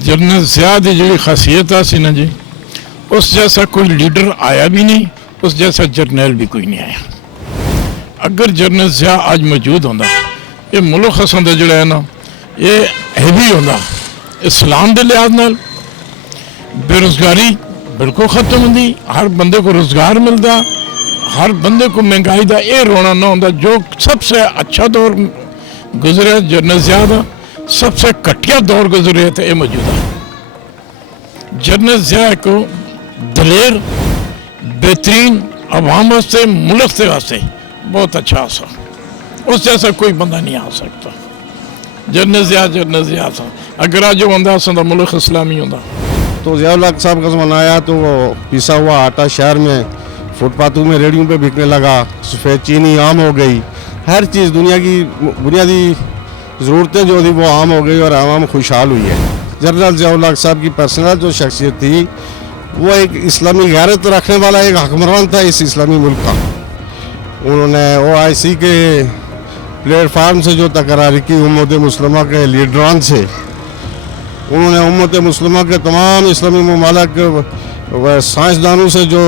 General Zia की जी खासियत सी ना जी, उस जैसा कोई लीडर आया भी नहीं, उस जैसा जर्नैल भी कोई नहीं आया। अगर जनरल ज़िया अज मौजूद होंदा, ये मुल्क असां दा जिहड़ा है ना, ये हैवी होंदा इस्लाम के लिहाज नाल। बेरोजगारी बिल्कुल खत्म होंदी, हर बंदे को रोजगार मिलता, हर बंदे को महंगाई का ये रोना ना होंदा। जो सबसे अच्छा दौर गुजरे जनरल ज़िया दा, सबसे घटिया दौर गुजरे तो ये मौजूदा। जनरल ज़िया को दलेर, बेहतरीन, अवाम वास्ते, मुल्क के वास्ते बहुत अच्छा सा, उस जैसा कोई बंदा नहीं आ सकता। जनरल ज़िया था। अगर आज बंदा असा मुल्क इस्लामी होंदा। तो ज़ियाउल हक साहब का ज़माना आया तो वो पिसा हुआ आटा शहर में फुटपाथों में रेडियो पे बिकने लगा, सफ़ेद चीनी आम हो गई, हर चीज़ दुनिया की बुनियादी ज़रूरतें जो थी वो आम हो गई और आवाम खुशहाल हुई है। जनरल ज़ियाउल हक साहब की पर्सनल जो शख्सियत थी, वो एक इस्लामी गैरत रखने वाला एक हुक्मरान था इस इस्लामी मुल्क का। उन्होंने OIC के प्लेटफार्म से जो तकरार की उम्मत मुस्लिमा के लीडरान से, उन्होंने उम्मत मुस्लिमा के तमाम इस्लामी ममालिक व साइंसदानों से जो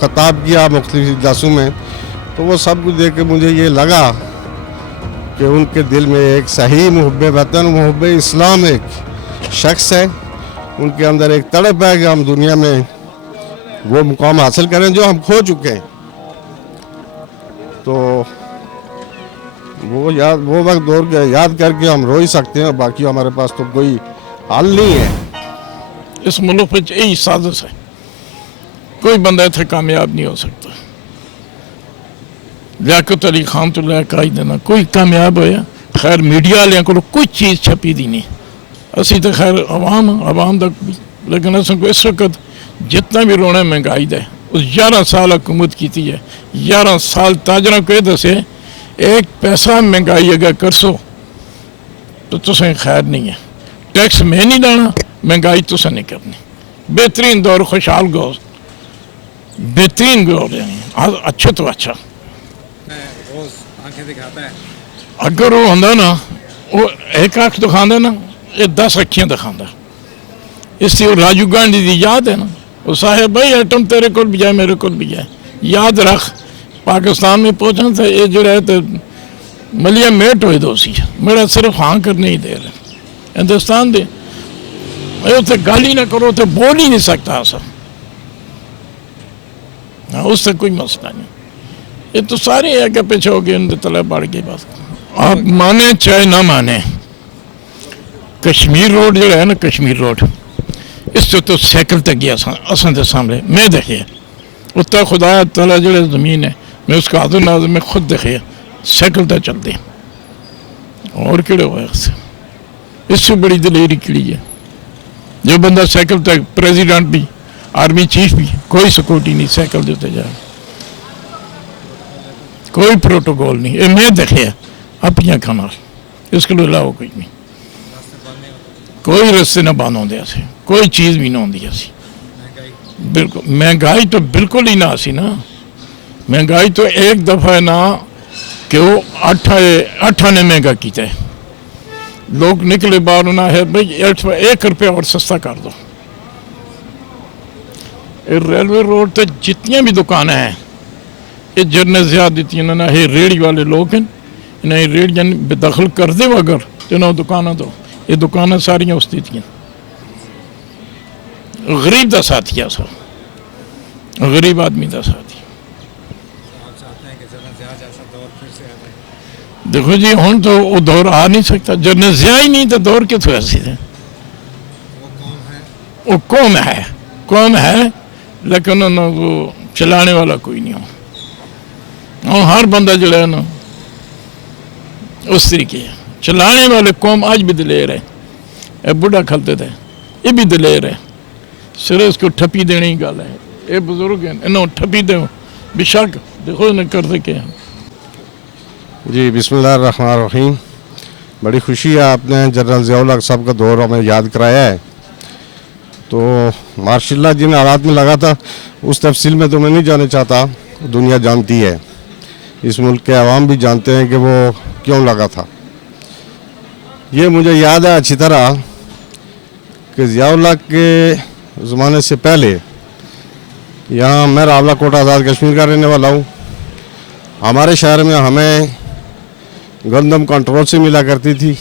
खिताब किया मुख्तलिफ इजलासों में, तो वो सब कुछ देख के मुझे ये लगा कि उनके दिल में एक सही मुहब्बे वतन, मुहब्बे इस्लाम एक शख्स है। उनके अंदर एक तड़प है कि हम दुनिया में वो मुकाम हासिल करें जो हम खो चुके हैं। तो वो वक्त दौर याद करके हम रो ही सकते हैं, बाकी हमारे पास तो कोई हल नहीं है। इस मुल्क में यही साजिश है, कोई बंदा इतने कामयाब नहीं हो सकता। लियाकत अली खान तो लैक आई देना कोई कामयाब होया, खैर मीडिया वाले को कोई चीज़ छपी दी नहीं। असी तो खैर आवाम तक भी, लेकिन अस को इस वक्त जितना भी रोना महंगाई का, उस 11 साल हुकूमत की है, 11 साल ताजरा को दसे एक पैसा महंगाई अगर कर सो तो तुसें खैर नहीं है। टैक्स में नहीं लाना, महंगाई तुसें नहीं करनी। बेहतरीन दौर, खुशहाल गौर, बेहतरीन गौर है, अच्छा तो अच्छा। अगर वो होंदा ना, वो एक आँख दिखाता ना, ये 10 अखियाँ दिखाता। इससे वो राजीव गांधी की याद है ना, वो साहेब भाई एटम तेरे को भी जाए, मेरे को भी जाए, याद रख। पाकिस्तान में पहुंचा था ये जो है तो मलिया मेट हुए दोषी, मेरा सिर्फ हाँ करने ही दे रहे हिंदुस्तान दे। उसे गाली ना करो तो बोल ही नहीं सकता ऐसा, हाँ उससे कोई मसला नहीं। ये तो सारे आगे पीछे हो गए, उनके तले बढ़ गई बात। आप माने चाहे ना माने, कश्मीर रोड जो है ना, कश्मीर रोड, इससे तो साइकिल तक गया असन के सामने मैं देखे। उत्तर खुदा तला जो ज़मीन है, मैं उसका आदर नाजर में खुद देखे साइकिल तक चलते। और केड़े हुआ इससे बड़ी दलेरी किड़ी है जो बंदा साइकिल तक, प्रेसिडेंट भी, आर्मी चीफ भी, कोई सिक्योरिटी नहीं साइकिल देते जाए, कोई प्रोटोकॉल नहीं। ये मैं देखे अपनी अखा नाल, इसके अलावा कोई नहीं। कोई रस्ते ना बंद होंगे, कोई चीज़ भी ना होंगी। बिल्कुल महंगाई तो बिल्कुल ही ना सी ना, महंगाई तो एक दफ़ा ना कि वो अठ ने महंगा किया है। लोग निकले बाहर ना है भाई 1 रुपया और सस्ता कर दो। रेलवे रोड तो जितनी भी दुकानें हैं ये जनरल ज़िया दी ना, ये रेहड़ी वाले लोग हैं, इन्हें रेहड़ियाँ बेदखल कर दे अगर इन्होंने दुकाना तो ये दुकानें सारियाँ उस दी गरीब का साथी है, सब गरीब आदमी का साथी। देखो जी हूँ तो वो दौर आ नहीं सकता, जनरल ज़िया ही नहीं तो दौर कितों ऐसी है। वो कौम है लेकिन वो चलाने वाला कोई नहीं हो। और हर बंदा जो है ना उस तरीके है चलाने वाले। कौम आज भी दलेर है, ये बुढ़ा खलते थे ये भी दलेर है, सिर्फ इसको ठप्पी देने की गल है। ये बुजुर्ग हैं, इन्हों ठप्पी दो बेशक, देखो इन्हें कर सके। जी बिस्मिल्लाहिर्रहमानिर्रहीम। बड़ी खुशी है आपने जनरल ज़ियाउल हक साहब का दौर हमें याद कराया है। तो माशाल्लाह जिन हालात में लगा था उस तफसील में तो मैं नहीं जाना चाहता, दुनिया जानती है, इस मुल्क के अवाम भी जानते हैं कि वो क्यों लगा था। ये मुझे याद है अच्छी तरह کہ ضیاء کے ज़माने سے پہلے यहाँ मैं रावला कोट आज़ाद कश्मीर का रहने वाला हूँ। हमारे शहर में हमें गंदम कंट्रोल से मिला करती थी।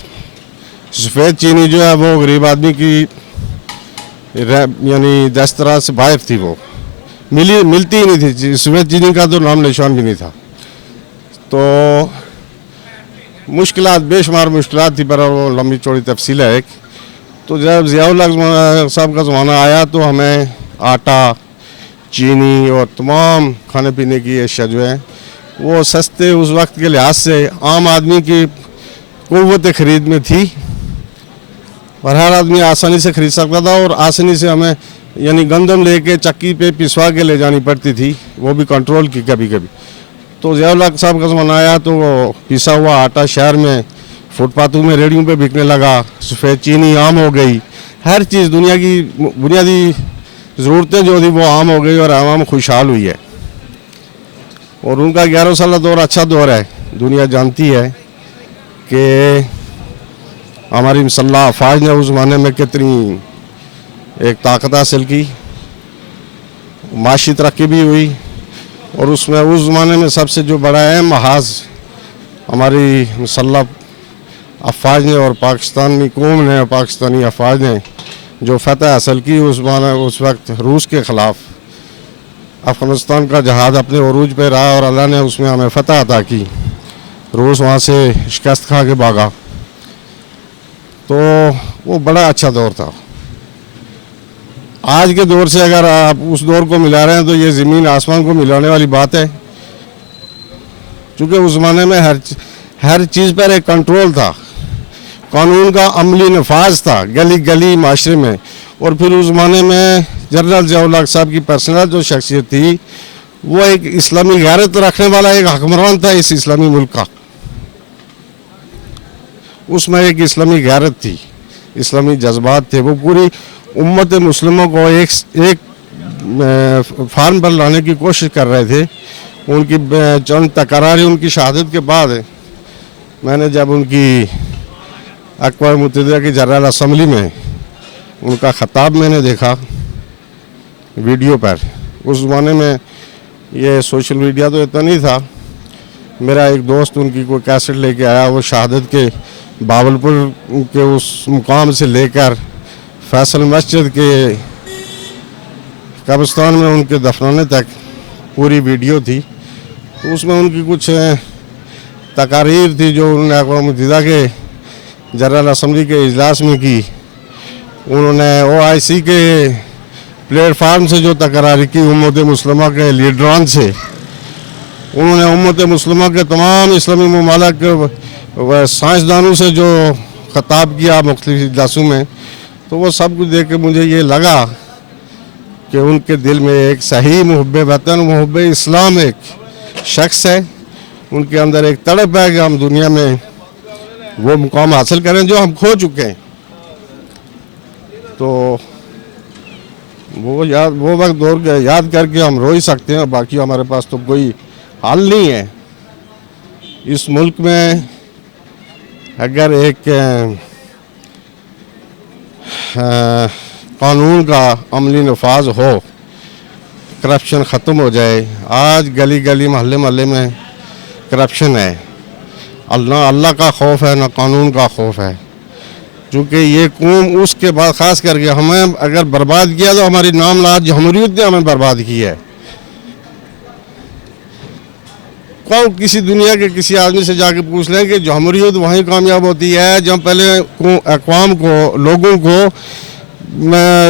सफ़ेद चीनी जो है वो गरीब आदमी की यानी दस्तरा से बाहर थी, वो मिलती ही नहीं थी। सफ़ेद चीनी का तो नाम निशान भी नहीं था। तो मुश्किलात बेशुमार मुश्किलात थी, पर वो लंबी चौड़ी तफसील है एक। तो जब ज़ियाउल साहब का ज़माना आया तो हमें आटा, चीनी और तमाम खाने पीने की अशिया जो है वो सस्ते उस वक्त के लिहाज से आम आदमी की क़ुव्वत ख़रीद में थी और हर आदमी आसानी से ख़रीद सकता था। और आसानी से हमें यानी गंदम लेके चक्की पे पिसवा के ले जानी पड़ती थी, वो भी कंट्रोल की कभी कभी। तो ज़ियाउल हक साहब का ज़माना आया तो वो पिसा हुआ आटा शहर में फुटपाथों में रेडियों पे बिकने लगा। सफ़ेद चीनी आम हो गई। हर चीज़ दुनिया की बुनियादी ज़रूरतें जो थी वो आम हो गई और आवाम खुशहाल हुई है। और उनका 11 साल दौर अच्छा दौर है। दुनिया जानती है कि हमारी मुसल्लह अफ़वाज ने उस ज़माने में कितनी एक ताकत हासिल की, माशी तरक्की भी हुई। और उसमें उस ज़माने में सबसे जो बड़ा अहम महाज हमारी मुसल्लह अफ़वाज ने और पाकिस्तानी कौम ने, पाकिस्तानी अफ़वाज ने जो फतह हासिल की उस वक्त रूस के ख़िलाफ़, अफ़गानिस्तान का जहाद अपने अरूज पे रहा और अल्लाह ने उसमें हमें फतह अता की। रूस वहाँ से शिकस्त खा के भागा। तो वो बड़ा अच्छा दौर था। आज के दौर से अगर आप उस दौर को मिला रहे हैं तो ये ज़मीन आसमान को मिलाने वाली बात है, क्योंकि उस ज़माने में हर चीज़ पर एक कंट्रोल था, कानून का अमली नफाज था गली गली माशरे में। और फिर उस ज़माने में जनरल ज़ियाउल हक साहब की पर्सनल जो शख्सियत थी वो एक इस्लामी गैरत रखने वाला एक हुक्मरान था इस इस्लामी मुल्क का। उसमें एक इस्लामी गैरत थी, इस्लामी जज्बात थे। वो पूरी उम्मत मुस्लिमों को एक फार्म पर लाने की कोशिश कर रहे थे। उनकी चंद तकरारी उनकी शहादत के बाद मैंने जब उनकी अक़वाम मुत्तहिदा की जनरल असम्बली में उनका ख़ताब मैंने देखा वीडियो पर। उस ज़माने में ये सोशल मीडिया तो इतना नहीं था। मेरा एक दोस्त उनकी कोई कैसेट लेके आया, वो शहादत के बावलपुर के उस मुकाम से लेकर फैसल मस्जिद के कब्रिस्तान में उनके दफनाने तक पूरी वीडियो थी। तो उसमें उनकी कुछ तकारीर थी जो उन्होंने अक़वाम मुत्तहिदा के जनरल असम्बली के इजलास में की। उन्होंने OIC के प्लेटफार्म से जो तकरारी की उम्मत मुस्लिमा के लीडरान से, उन्होंने उम्मत मुस्लिमा के तमाम इस्लामी ममालिक व साइंसदानों से जो ख़ताब किया मुख्तलिफ इजलासों में, तो वो सब कुछ देख के मुझे ये लगा कि उनके दिल में एक सही मुहब्ब वतन, मुहब्ब इस्लाम एक शख्स है। उनके अंदर एक तड़प है कि हम दुनिया में वो मुकाम हासिल करें जो हम खो चुके हैं। तो वो वक्त दौर याद करके हम रो ही सकते हैं, बाकी हमारे पास तो कोई हल नहीं है। इस मुल्क में अगर एक कानून का अमली नफाज हो, करप्शन ख़त्म हो जाए। आज गली गली महल्ले महल्ले में करप्शन है। अल्लाह का खौफ है, ना कानून का खौफ है। चूँकि ये कौम उसके बाद ख़ास करके हमें अगर बर्बाद किया तो हमारी नाम लाद जमहूरियत ने हमें बर्बाद की है। कौन किसी दुनिया के किसी आदमी से जाके पूछ लें कि जमहूरियत वहीं कामयाब होती है जब पहले अक़वाम को, लोगों को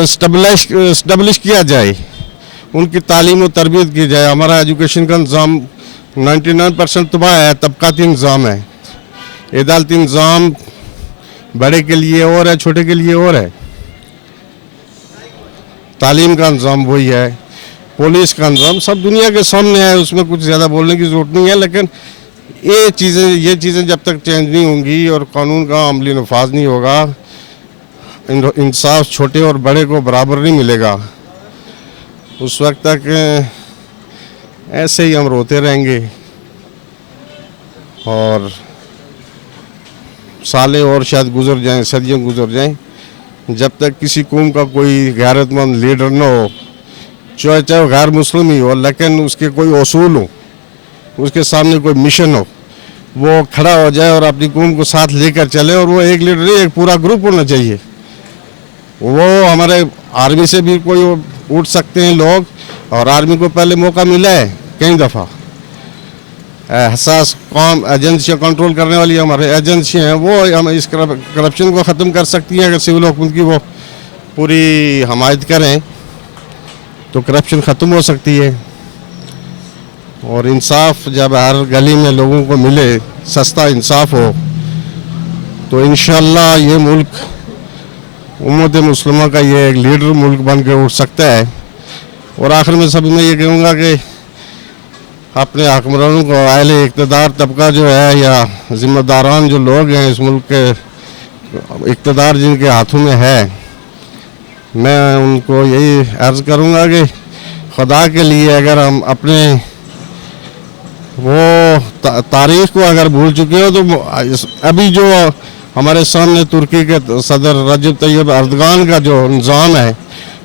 स्टैब्लिश किया जाए, उनकी तालीम और तरबियत की जाए। हमारा एजुकेशन का निज़ाम 99% तबाह है, तबक़ाती निज़ाम है। अदालती निज़ाम बड़े के लिए और है, छोटे के लिए और है। तालीम का निज़ाम वही है, पुलिस का निज़ाम सब दुनिया के सामने है, उसमें कुछ ज़्यादा बोलने की ज़रूरत नहीं है। लेकिन ये चीज़ें जब तक चेंज नहीं होंगी और कानून का अमली नफाज नहीं होगा, इंसाफ छोटे और बड़े को बराबर नहीं मिलेगा, उस वक्त तक ऐसे ही हम रोते रहेंगे और सालें और शायद गुजर जाएं, सदियां गुजर जाएं, जब तक किसी कौम का कोई गैरतमंद लीडर न हो, चाहे वो गैर मुस्लिम ही हो, लेकिन उसके कोई उसूल हो, उसके सामने कोई मिशन हो, वो खड़ा हो जाए और अपनी कौम को साथ लेकर चले। और वो एक लीडर नहीं, एक पूरा ग्रुप होना चाहिए। वो हमारे आर्मी से भी कोई उठ सकते हैं लोग, और आर्मी को पहले मौका मिला है कई दफ़ा। हसास कौम एजेंसियाँ कंट्रोल करने वाली हमारे एजेंसियाँ हैं, वो हम इस करप्शन को ख़त्म कर सकती हैं। अगर सिविल हुकूमत की वो पूरी हमायत करें तो करप्शन ख़त्म हो सकती है। और इंसाफ जब हर गली में लोगों को मिले, सस्ता इंसाफ हो, तो इंशाअल्लाह ये मुल्क उम्मत मुस्लिमा का ये एक लीडर मुल्क बन के उठ सकता है। और आखिर में सब मैं ये कहूँगा कि अपने हुक्मरानों को, अहले इक़्तिदार तबका जो है या ज़िम्मेदारान जो लोग हैं इस मुल्क के, इक़्तिदार जिनके हाथों में है, मैं उनको यही अर्ज़ करूँगा कि खुदा के लिए अगर हम अपने वो तारीख़ को अगर भूल चुके हो, तो अभी जो हमारे सामने तुर्की के सदर रजब तैयब अर्दगान का जो निज़ाम है,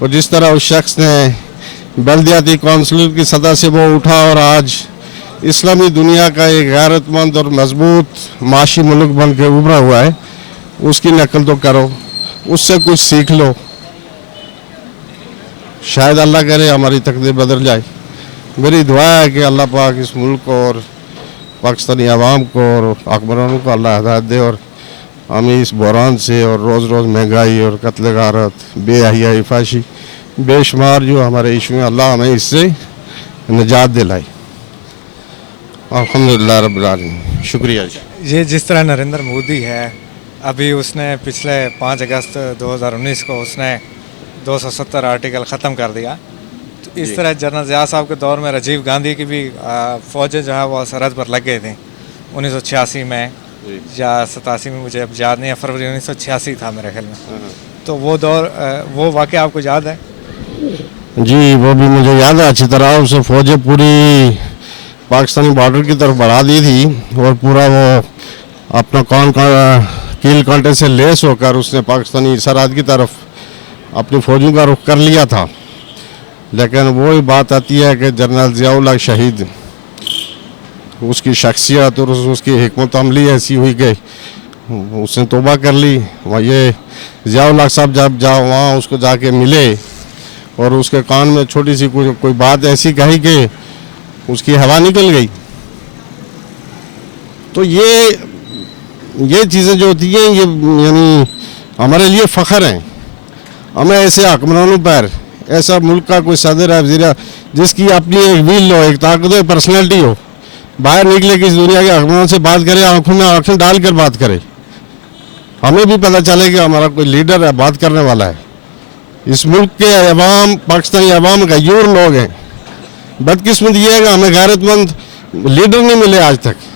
और जिस तरह उस शख्स ने बल्दियाती कौंसिल की सतह से वो उठा और आज इस्लामी दुनिया का एक गैरतमंद और मजबूत माशी मुल्क बन के उभरा हुआ है, उसकी नकल तो करो, उससे कुछ सीख लो। शायद अल्लाह करे हमारी तकदीर बदल जाए। मेरी दुआ है कि अल्लाह पाक इस मुल्क को और पाकिस्तानी आवाम को और हुक्मरानों को अल्लाह हिदायत दे, और हमें इस बहरान से और रोज़ रोज़ महंगाई और कत्ल गारत, बेहयाई, फाशी, बेशुमार जो हमारे इशू हैं, अल्लाह हमें इससे निजात दिलाए। अल्हम्दुलिल्लाह रब्बिल आलमीन। शुक्रिया जी। ये जिस तरह नरेंद्र मोदी है, अभी उसने पिछले 5 अगस्त 2019 को उसने 270 आर्टिकल ख़त्म कर दिया। तो इस तरह जनरल ज़िया साहब के दौर में राजीव गांधी की भी फ़ौजें जो है वो सरहद पर लग गए थे 1986 में या 87 में, मुझे अब याद नहीं है, फरवरी 1986 था मेरे ख्याल में। तो वो दौर, वो वाक़या आपको याद है? जी, वो भी मुझे याद है अच्छी तरह। उसे फ़ौजें पूरी पाकिस्तानी बॉर्डर की तरफ बढ़ा दी थी, और पूरा वो अपना कील कांटे से लेस होकर उसने पाकिस्तानी सरहद की तरफ अपनी फ़ौजों का रुख कर लिया था। लेकिन वही बात आती है कि जनरल ज़िया शहीद, उसकी शख्सियत और उसकी हिकमत अमली ऐसी हुई कि उसने तौबा कर ली। वहाँ ये ज़िया साहब जब वहाँ उसको जाके मिले और उसके कान में छोटी सी कोई बात ऐसी कही कि उसकी हवा निकल गई। तो ये चीज़ें जो होती हैं, ये यानी हमारे लिए फ़ख्र हैं। हमें ऐसे हुक्मरानों पर, ऐसा मुल्क का कोई सदर है, वज़ीर, जिसकी अपनी एक विल हो, एक ताकतवर पर्सनैलिटी हो, बाहर निकले कि इस दुनिया के हुक्मरान से बात करे, आंखों में आंखें डाल कर बात करे, हमें भी पता चले कि हमारा कोई लीडर है, बात करने वाला है। इस मुल्क के अवाम, पाकिस्तानी अवाम गयूर लोग हैं। बदकिस्मत ये है कि हमें गैरतमंद लीडर नहीं मिले आज तक।